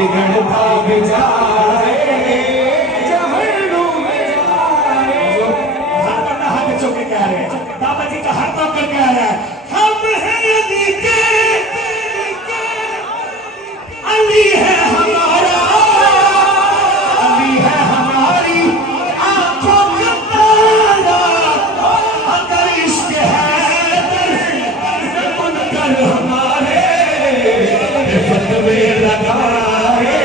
बिगड़ भाग जाए जहन्नुम में जाए। हर बंदा हाथ चौक के कह रहे हैं, बाबा जी का हाथ पकड़ के आ रहा है, हम हैं अली के, अली है हमारा, अली है हमारी आंखों का तारा। अगर इश्क है कर हमारे फतवे लगाए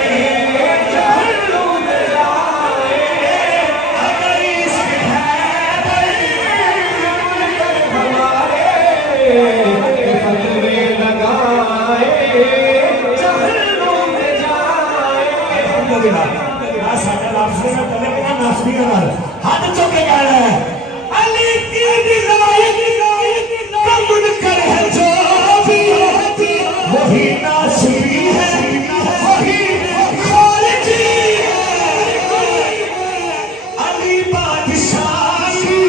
जहन्नुम में जाए। अगर इश्क है हमारे फतवे लगाए जहन्नुम में जाए। अल्हम्दुलिल्लाह साडा नाफसी में पहले बिना नाफसी का हाथ चौके गा रहा है, अली की विलायत का मुनकर है जो भी वही नासिरी है, वही खारिजी है। अली बादशाह की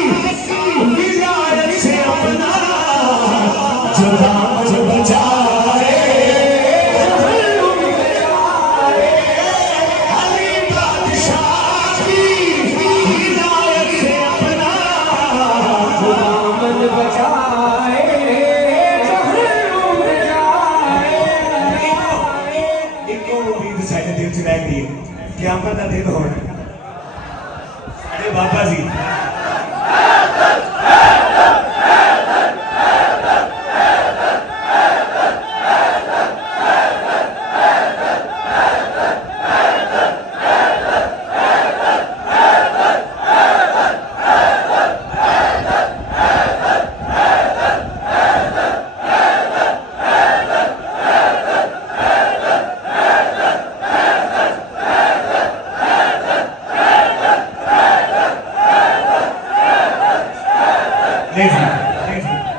विलायत से अपना जुदा बचाए जहन्नुम में जाए। अली बादशाह की विलायत से अपना जुदा बचाए जहन्नुम में जाए। एक उम्मीद साडे दिल च रह गई, क़यामत दा दिन होना साडे बाबा जी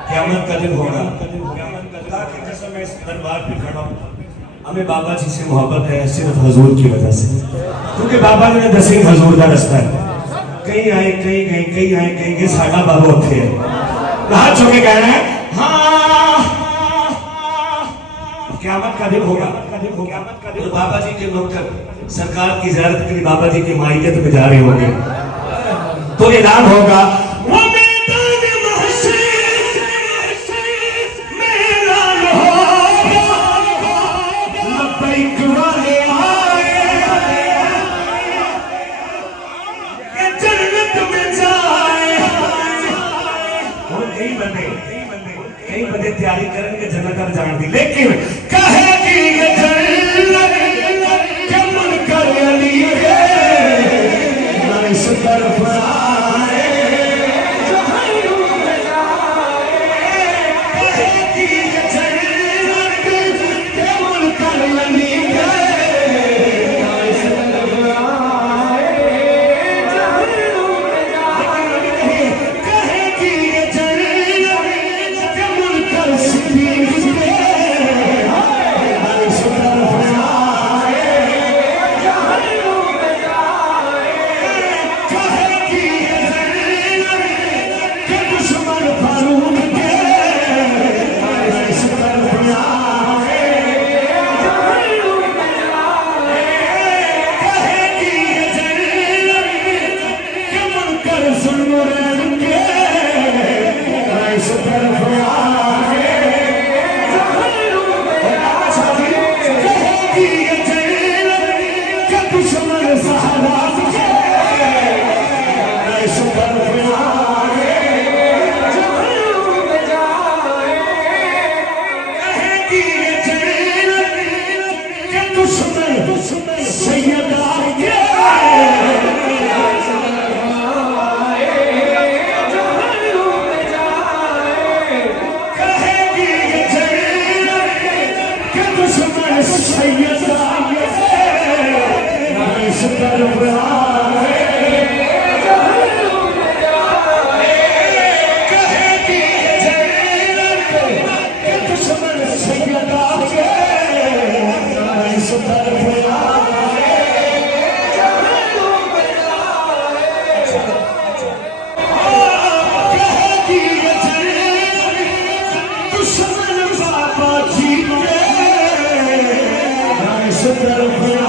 क़यामत का दिन होगा। खुदा की कसम मैं इस दरबार पे खड़ा हूँ, हमें बाबा जी से मोहब्बत है सिर्फ हजूर की वजह से, क्योंकि बाबा जी ने दसी हजूर का रास्ता है। कहीं आए कहीं गए, कहीं आए कहीं गए, साडा बाबा उत्थे है। हाथ चौके कहना है हाँ क़यामत का दिन होगा। तो बाबा जी के नौकर सरकार की ज़ियारत के लिए बाबा जी के मायके में जा रहे होंगे, तो ऐलान होगा वो मैदान महशर में ऐलान होगा, लब्बैक वाले आए ये जन्नत में जाए। और कई बंदे तैयारी करेंगे जन्नत में जाने की, लेकिन कहेगी ये जन्नत के मुनकर अली है ना इस तरफ आए जहन्नुम में जाए। कहेगी ये जन्नत के मुनकर अली है ना इस तरफ आए जहन्नुम में जाए। कहेगी ये जन्नत के मुनकर सिद्दीक दुश्मन बाबा जी के तरफ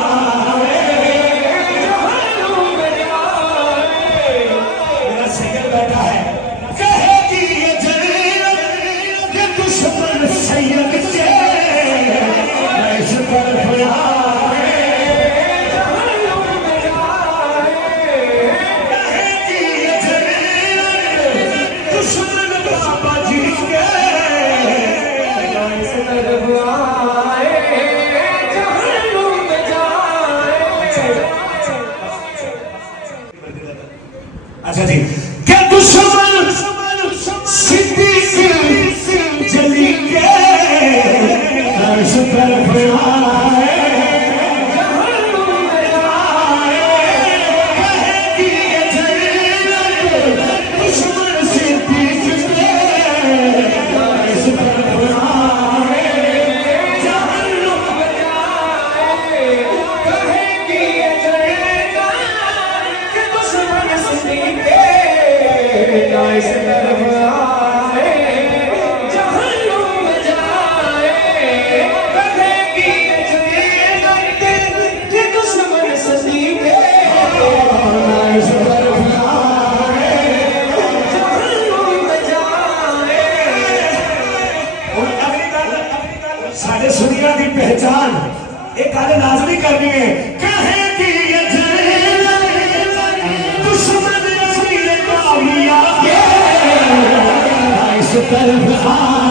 अच्छा जी, क्या दुश्मन सिद्दीक जली के अर्श तरफ आए, कहेगी ये जन्नत दुश्मन सिद्दीक के अर्श तरफ आए, जहन्नुम बजाए, कहेगी ये जन्नत दुश्मन सिद्दीक के अर्श तरफ आए, जहन्नुम बजाए, कहेगी ये जन्नत दुश्मन सिद्दीक के अर्श तरफ आए, जहन्नुम बजाए। और अगली गल साडे सुनिया दी पहचान एक गल लाजमी करनी है, कहेगी ये जन्नत दुश्मन असील कामिया के इस तरफ आ